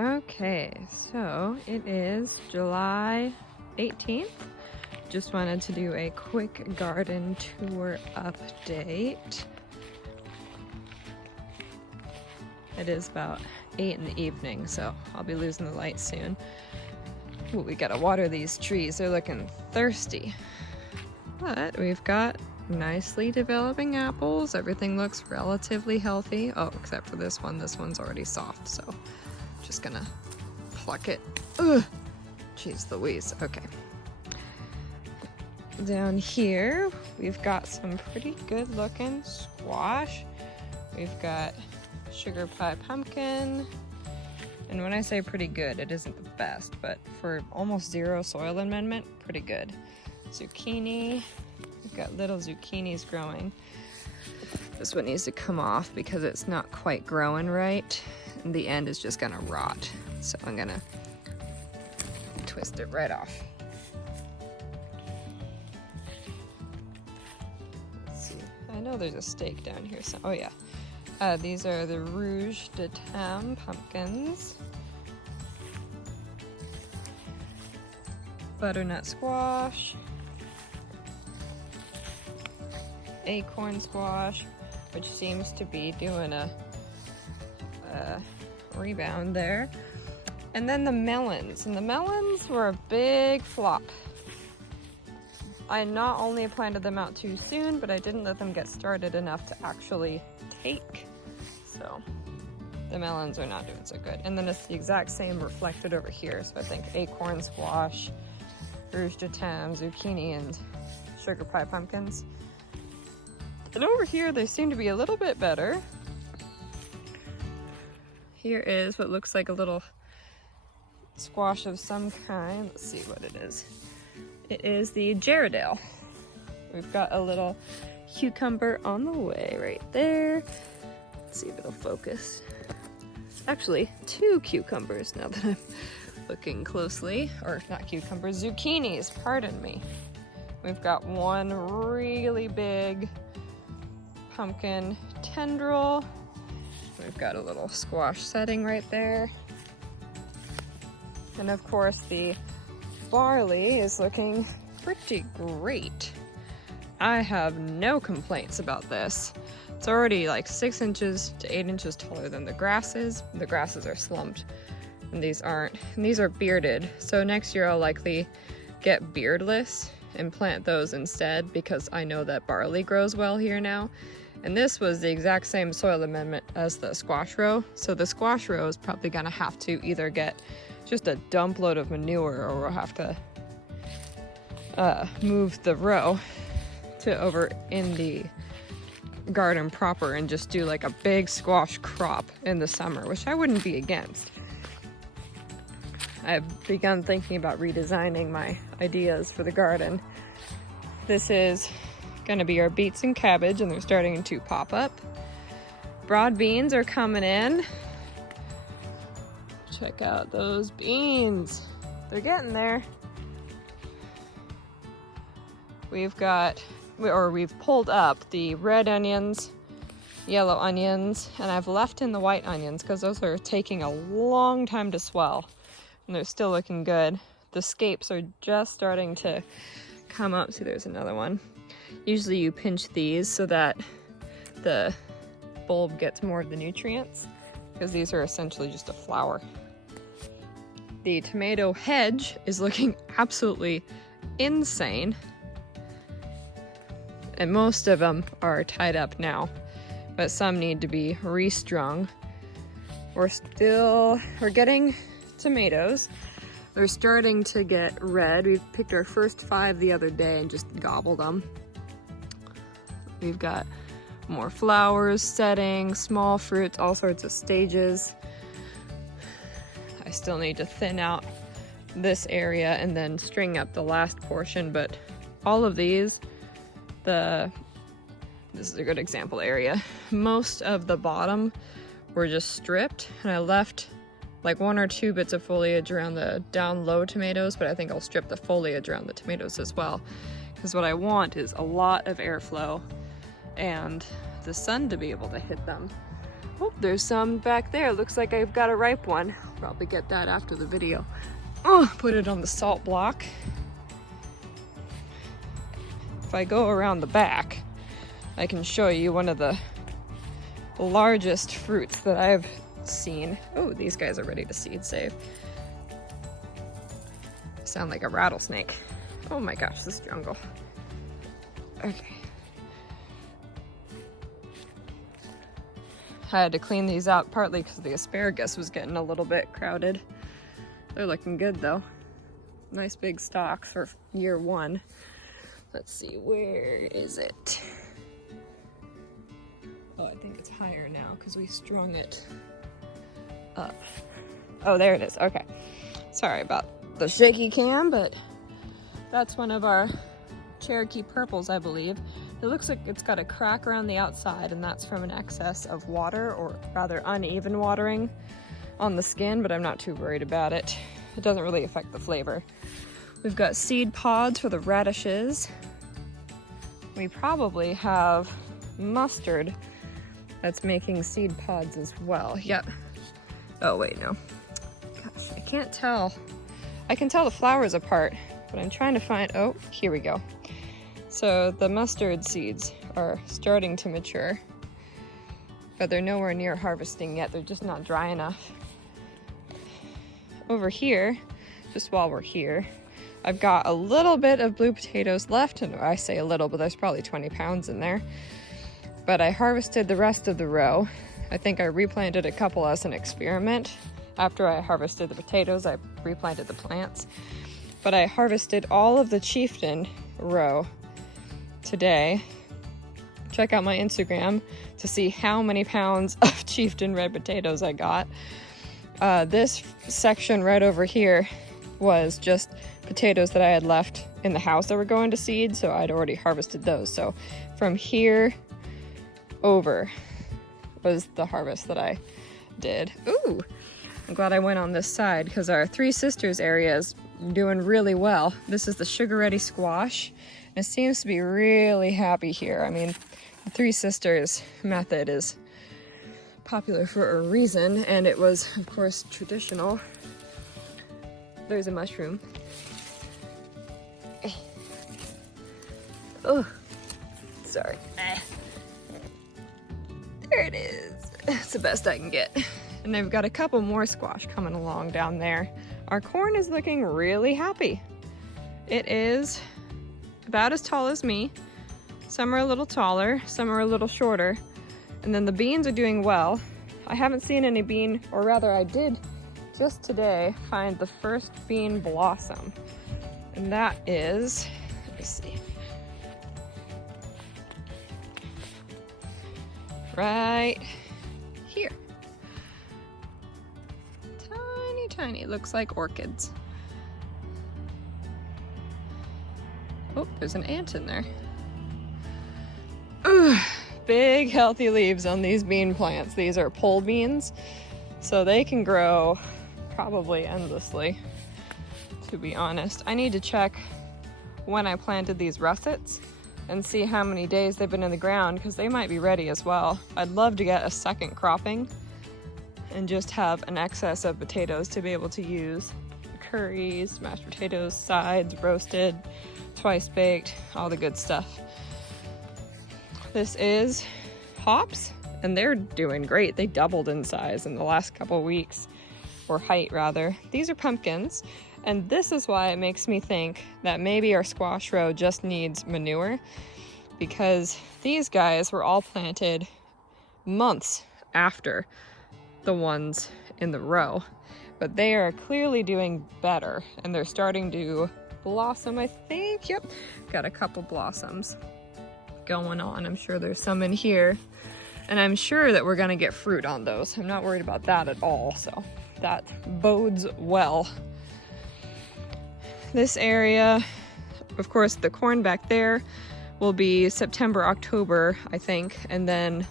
Okay, so it is July 18th. Just wanted to do a quick garden tour update. It is about 8 in the evening, so I'll be losing the light soon. Ooh, we gotta water these trees, they're looking thirsty. But we've got nicely developing apples. Everything looks relatively healthy. Oh, except for this one. This one's already soft, so just gonna pluck it. Ugh! Jeez Louise. Okay. Down here, we've got some pretty good looking squash. We've got sugar pie pumpkin. And when I say pretty good, it isn't the best, but for almost zero soil amendment, pretty good. Zucchini. We've got little zucchinis growing. This one needs to come off because it's not quite growing right. And the end is just gonna rot. So I'm gonna twist it right off. Let's see. I know there's a stake down here. So, oh yeah. These are the Rouge de Tam pumpkins. Butternut squash. Acorn squash, which seems to be doing a rebound there. And then the melons. And the melons were a big flop. I not only planted them out too soon, but I didn't let them get started enough to actually take. So the melons are not doing so good. And then it's the exact same reflected over here. So I think acorn squash, Rouge de Tam, zucchini, and sugar pie pumpkins. And over here, they seem to be a little bit better. Here is what looks like a little squash of some kind. Let's see what it is. It is the Gerardale. We've got a little cucumber on the way right there. Let's see if it'll focus. Actually, 2 cucumbers now that I'm looking closely. Or not cucumbers, zucchinis, pardon me. We've got one really big pumpkin tendril. We've got a little squash setting right there. And of course the barley is looking pretty great. I have no complaints about this. It's already like 6 inches to 8 inches taller than the grasses. The grasses are slumped and these aren't. And these are bearded. So next year I'll likely get beardless and plant those instead because I know that barley grows well here now. And this was the exact same soil amendment as the squash row. So the squash row is probably gonna have to either get just a dump load of manure or we'll have to move the row to over in the garden proper and just do like a big squash crop in the summer, which I wouldn't be against. I've begun thinking about redesigning my ideas for the garden. This is gonna be our beets and cabbage, and they're starting to pop up. Broad beans are coming in. Check out those beans. They're getting there. We've pulled up the red onions, yellow onions, and I've left in the white onions because those are taking a long time to swell. And they're still looking good. The scapes are just starting to come up. See, there's another one. Usually you pinch these so that the bulb gets more of the nutrients because these are essentially just a flower. The tomato hedge is looking absolutely insane. And most of them are tied up now, but some need to be restrung. We're getting tomatoes. They're starting to get red. We've picked our first 5 the other day and just gobbled them. We've got more flowers setting, small fruits, all sorts of stages. I still need to thin out this area and then string up the last portion, but all of these, this is a good example area. Most of the bottom were just stripped, and I left like 1 or 2 bits of foliage around the down low tomatoes, but I think I'll strip the foliage around the tomatoes as well, because what I want is a lot of airflow and the sun to be able to hit them. Oh, there's some back there. Looks like I've got a ripe one. Probably get that after the video. Oh, put it on the salt block. If I go around the back, I can show you one of the largest fruits that I've seen. Oh, these guys are ready to seed save. Sound like a rattlesnake. Oh my gosh, this jungle. Okay. I had to clean these out partly because the asparagus was getting a little bit crowded. They're looking good though. Nice big stalk for year one. Let's see, where is it? Oh, I think it's higher now because we strung it up. Oh, there it is. Okay. Sorry about the shaky cam, but that's one of our Cherokee purples, I believe. It looks like it's got a crack around the outside, and that's from an excess of water, or rather uneven watering on the skin, but I'm not too worried about it. It doesn't really affect the flavor. We've got seed pods for the radishes. We probably have mustard that's making seed pods as well. Yep. Oh, wait, no. Gosh, I can't tell. I can tell the flowers apart, but I'm trying to find, oh, here we go. So the mustard seeds are starting to mature, but they're nowhere near harvesting yet. They're just not dry enough. Over here, just while we're here, I've got a little bit of blue potatoes left, and I say a little, but there's probably 20 pounds in there. But I harvested the rest of the row. I think I replanted a couple as an experiment. After I harvested the potatoes, I replanted the plants. But I harvested all of the Chieftain row today. Check out my Instagram to see how many pounds of Chieftain red potatoes I got. This section right over here was just potatoes that I had left in the house that were going to seed, so I'd already harvested those. So from here over was the harvest that I did. Ooh, I'm glad I went on this side because our Three Sisters area is doing really well. This is the Sugar Ready squash. It seems to be really happy here. I mean, the Three Sisters method is popular for a reason, and it was, of course, traditional. There's a mushroom. Oh, sorry. There it is. It's the best I can get. And I've got a couple more squash coming along down there. Our corn is looking really happy. It is about as tall as me. Some are a little taller, some are a little shorter. And then the beans are doing well. I haven't seen any bean, or rather I did just today find the first bean blossom. And that is, let me see. Right here. Tiny, tiny, looks like orchids. Oh, there's an ant in there. Ooh, big healthy leaves on these bean plants. These are pole beans, so they can grow probably endlessly, to be honest. I need to check when I planted these russets and see how many days they've been in the ground, because they might be ready as well. I'd love to get a second cropping and just have an excess of potatoes to be able to use. Curries, mashed potatoes, sides, roasted, twice baked, all the good stuff. This is hops, and they're doing great. They doubled in size in the last couple of weeks, or height rather. These are pumpkins, and this is why it makes me think that maybe our squash row just needs manure, because these guys were all planted months after the ones in the row, but they are clearly doing better, and they're starting to blossom, I think. Yep, got a couple blossoms going on. I'm sure there's some in here, and I'm sure that we're gonna get fruit on those. I'm not worried about that at all, so that bodes well. This area, of course, the corn back there will be September, October, I think, and then,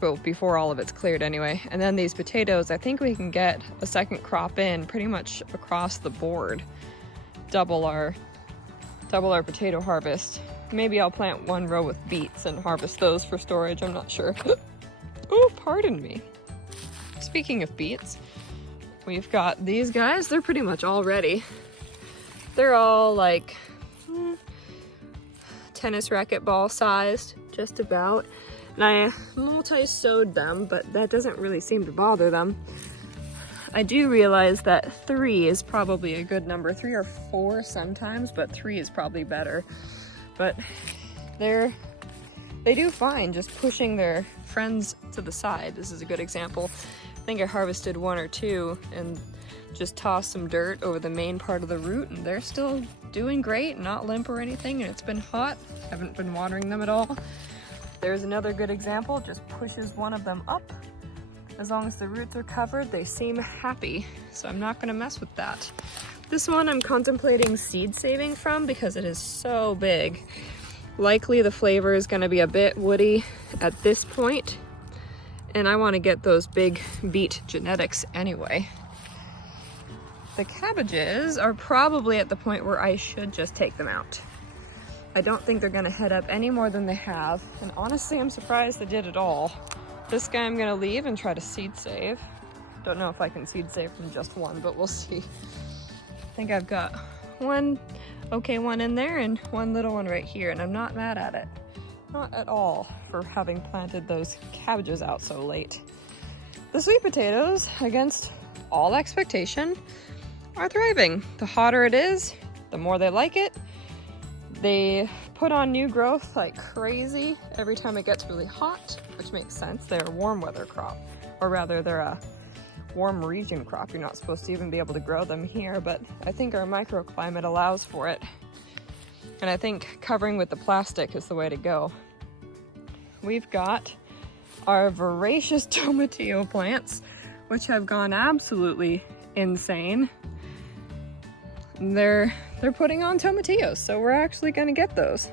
well, before all of it's cleared anyway. And then these potatoes, I think we can get a second crop in pretty much across the board. Double our potato harvest. Maybe I'll plant one row with beets and harvest those for storage, I'm not sure. Oh, pardon me. speaking of beets, we've got these guys. They're pretty much all ready. They're all like tennis racket ball sized, just about. And I multi-sowed them, but that doesn't really seem to bother them. I do realize that 3 is probably a good number. 3 or 4 sometimes, but 3 is probably better. But they do fine just pushing their friends to the side. This is a good example. I think I harvested 1 or 2 and just tossed some dirt over the main part of the root, and they're still doing great, not limp or anything, and it's been hot. Haven't been watering them at all. There's another good example, just pushes one of them up. As long as the roots are covered, they seem happy, so I'm not gonna mess with that. This one I'm contemplating seed saving from because it is so big. Likely the flavor is gonna be a bit woody at this point, and I wanna get those big beet genetics anyway. The cabbages are probably at the point where I should just take them out. I don't think they're gonna head up any more than they have, and honestly I'm surprised they did at all. This guy I'm gonna leave and try to seed save. Don't know if I can seed save from just one, but we'll see. I think I've got one okay one in there and one little one right here, and I'm not mad at it. Not at all for having planted those cabbages out so late. The sweet potatoes, against all expectation, are thriving. The hotter it is, the more they like it. They put on new growth like crazy every time it gets really hot, which makes sense. They're a warm weather crop, or rather they're a warm region crop. You're not supposed to even be able to grow them here, but I think our microclimate allows for it. And I think covering with the plastic is the way to go. We've got our voracious tomatillo plants, which have gone absolutely insane. They're putting on tomatillos, so we're actually gonna get those,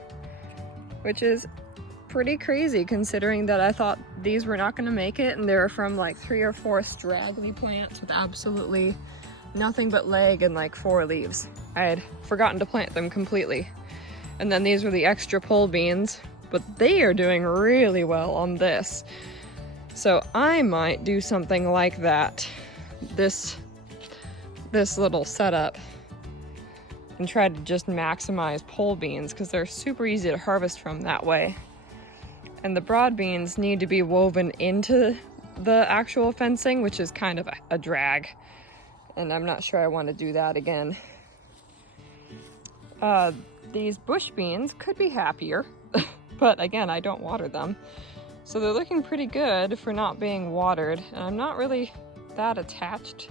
which is pretty crazy considering that I thought these were not gonna make it, and they were from like 3 or 4 straggly plants with absolutely nothing but leg and like 4 leaves. I had forgotten to plant them completely. And then these were the extra pole beans, but they are doing really well on this. So I might do something like that, this little setup, and try to just maximize pole beans because they're super easy to harvest from that way. And the broad beans need to be woven into the actual fencing, which is kind of a drag. And I'm not sure I want to do that again. These bush beans could be happier, but again, I don't water them. So they're looking pretty good for not being watered. And I'm not really that attached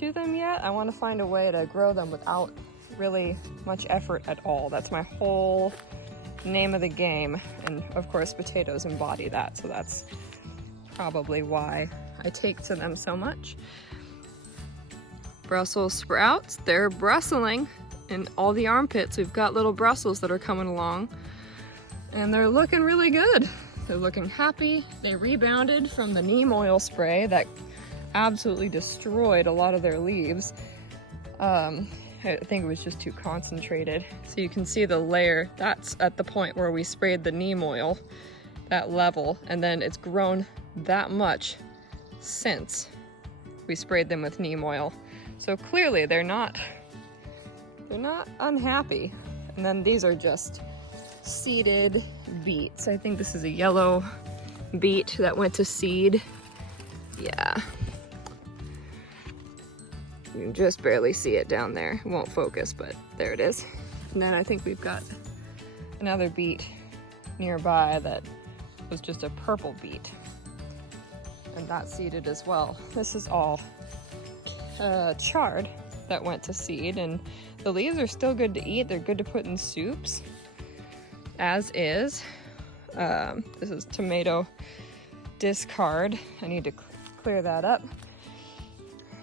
to them yet. I want to find a way to grow them without really much effort at all. That's my whole name of the game, and of course potatoes embody that, so that's probably why I take to them so much. Brussels sprouts, they're brustling in all the armpits. We've got little Brussels that are coming along, and they're looking really good. They're looking happy. They rebounded from the neem oil spray that absolutely destroyed a lot of their leaves. I think it was just too concentrated. So you can see the layer, that's at the point where we sprayed the neem oil, that level, and then it's grown that much since we sprayed them with neem oil. So clearly they're not unhappy. And then these are just seeded beets. I think this is a yellow beet that went to seed. Yeah. You can just barely see it down there. It won't focus, but there it is. And then I think we've got another beet nearby that was just a purple beet. And that's seeded as well. This is all chard that went to seed, and the leaves are still good to eat. They're good to put in soups, as is. This is tomato discard. I need to clear that up.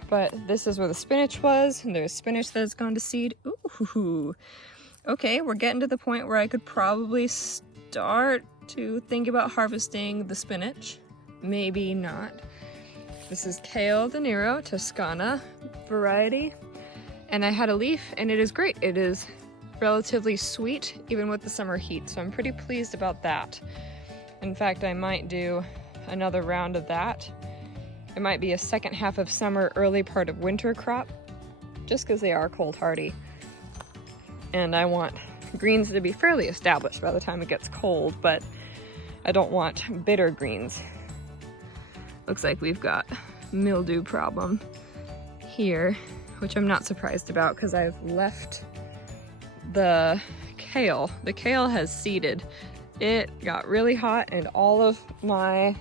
But this is where the spinach was, and there's spinach that's gone to seed. Ooh. Okay, we're getting to the point where I could probably start to think about harvesting the spinach. Maybe not. This is Kale de Nero Toscana variety, and I had a leaf, and it is great. It is relatively sweet, even with the summer heat, so I'm pretty pleased about that. In fact, I might do another round of that It might be a second half of summer, early part of winter crop, just because they are cold hardy. And I want greens to be fairly established by the time it gets cold, but I don't want bitter greens. Looks like we've got mildew problem here, which I'm not surprised about because I've left the kale. The kale has seeded. It got really hot and all of my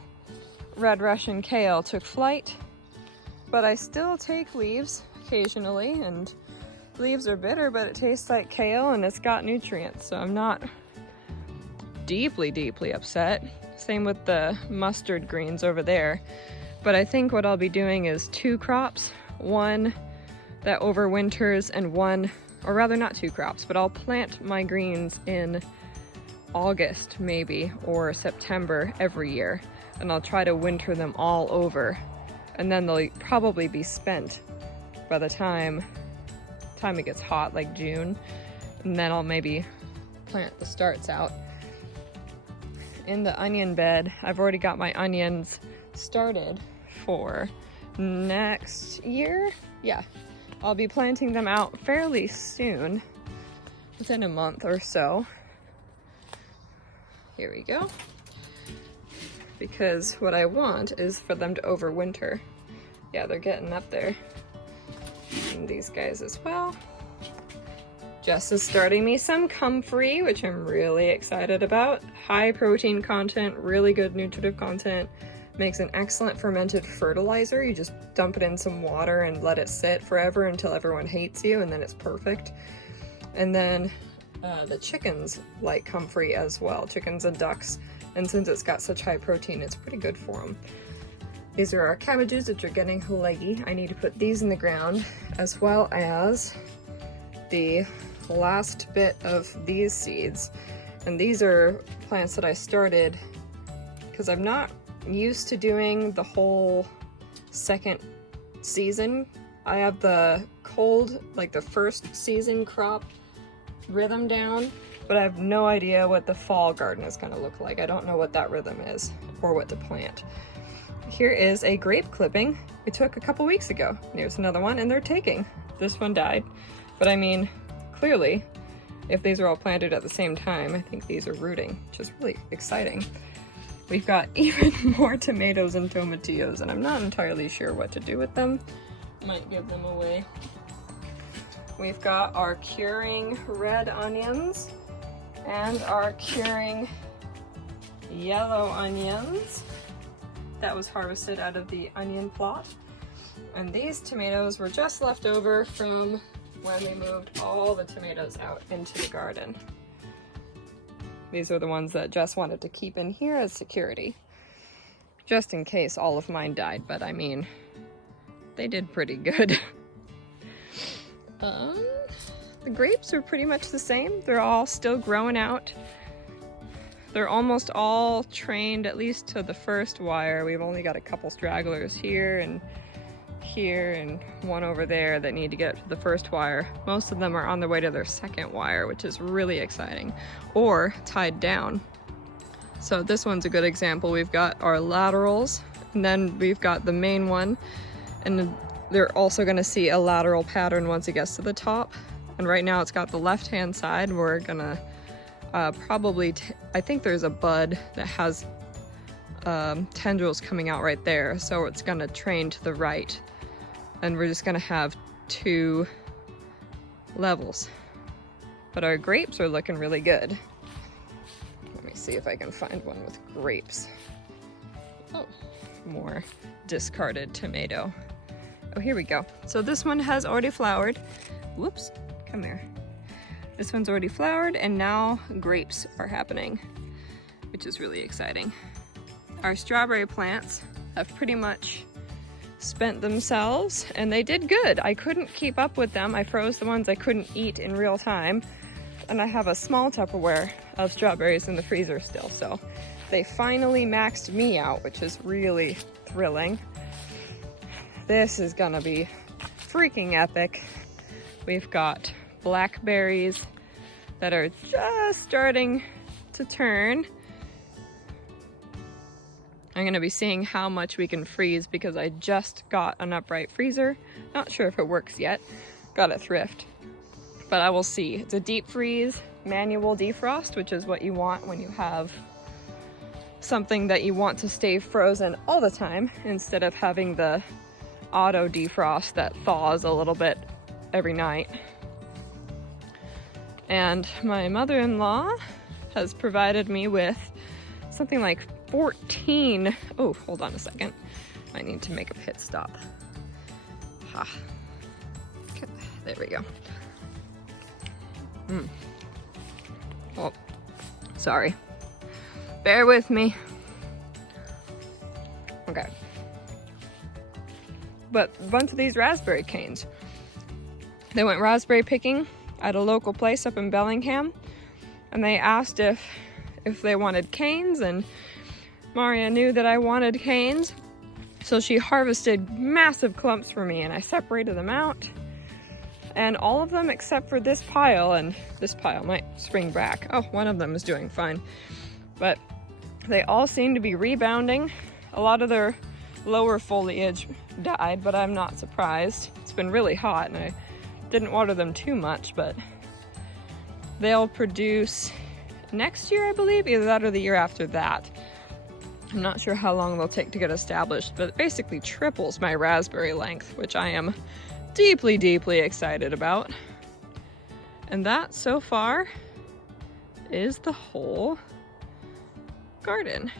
red Russian kale took flight, but I still take leaves occasionally, and leaves are bitter, but it tastes like kale and it's got nutrients, so I'm not deeply upset. Same with the mustard greens over there. But I think what I'll be doing is 2 crops, one that overwinters and one, or rather not 2 crops, but I'll plant my greens in August maybe, or September every year, and I'll try to winter them all over, and then they'll probably be spent by the time it gets hot, like June, and then I'll maybe plant the starts out. In the onion bed, I've already got my onions started for next year. Yeah, I'll be planting them out fairly soon, within a month or so. Here we go. Because what I want is for them to overwinter. Yeah, they're getting up there. And these guys as well. Jess is starting me some comfrey, which I'm really excited about. High protein content, really good nutritive content. Makes an excellent fermented fertilizer. You just dump it in some water and let it sit forever until everyone hates you, and then it's perfect. And then the chickens like comfrey as well, chickens and ducks. And since it's got such high protein, it's pretty good for them. These are our cabbages, which are getting leggy. I need to put these in the ground, as well as the last bit of these seeds. And these are plants that I started because I'm not used to doing the whole second season. I have the cold, like the first season crop rhythm down, but I have no idea what the fall garden is going to look like. I don't know what that rhythm is or what to plant. Here is a grape clipping we took a couple weeks ago. Here's another one, and they're taking. This one died, but I mean, clearly, if these are all planted at the same time, I think these are rooting, which is really exciting. We've got even more tomatoes and tomatillos, and I'm not entirely sure what to do with them. Might give them away. We've got our curing red onions and our curing yellow onions that was harvested out of the onion plot. And these tomatoes were just left over from when we moved all the tomatoes out into the garden. These are the ones that Jess wanted to keep in here as security, just in case all of mine died, but I mean, they did pretty good. The grapes are pretty much the same. They're all still growing out. They're almost all trained, at least to the first wire. We've only got a couple stragglers here and one over there that need to get to the first wire. Most of them are on their way to their second wire, which is really exciting, or tied down. So this one's a good example. We've got our laterals, and then we've got the main one, and they're also gonna see a lateral pattern once it gets to the top. And right now it's got the left-hand side. We're gonna probably, I think there's a bud that has tendrils coming out right there, so it's gonna train to the right, and we're just gonna have 2 levels. But our grapes are looking really good. Let me see if I can find one with grapes. Oh, more discarded tomato. Oh, here we go. So this one has already flowered. Whoops, come here. This one's already flowered, and now grapes are happening, which is really exciting. Our strawberry plants have pretty much spent themselves, and they did good. I couldn't keep up with them. I froze the ones I couldn't eat in real time, and I have a small Tupperware of strawberries in the freezer still, so they finally maxed me out, which is really thrilling. This is gonna be freaking epic. We've got blackberries that are just starting to turn. I'm gonna be seeing how much we can freeze because I just got an upright freezer. Not sure if it works yet. Got a thrift, but I will see. It's a deep freeze, manual defrost, which is what you want when you have something that you want to stay frozen all the time instead of having the auto defrost that thaws a little bit every night. And my mother-in-law has provided me with something like 14, oh, hold on a second. I need to make a pit stop. Ha. Okay, there we go. Oh, sorry. Bear with me. Okay. But a bunch of these raspberry canes. They went raspberry picking at a local place up in Bellingham, and they asked if they wanted canes, and Maria knew that I wanted canes, so she harvested massive clumps for me, and I separated them out. And all of them except for this pile, and this pile might spring back. Oh, one of them is doing fine. But they all seem to be rebounding. A lot of their lower foliage died, but I'm not surprised. It's been really hot and I didn't water them too much, but they'll produce next year, I believe, either that or the year after that. I'm not sure how long they'll take to get established, but it basically triples my raspberry length, which I am deeply, deeply excited about. And that, so far, is the whole garden.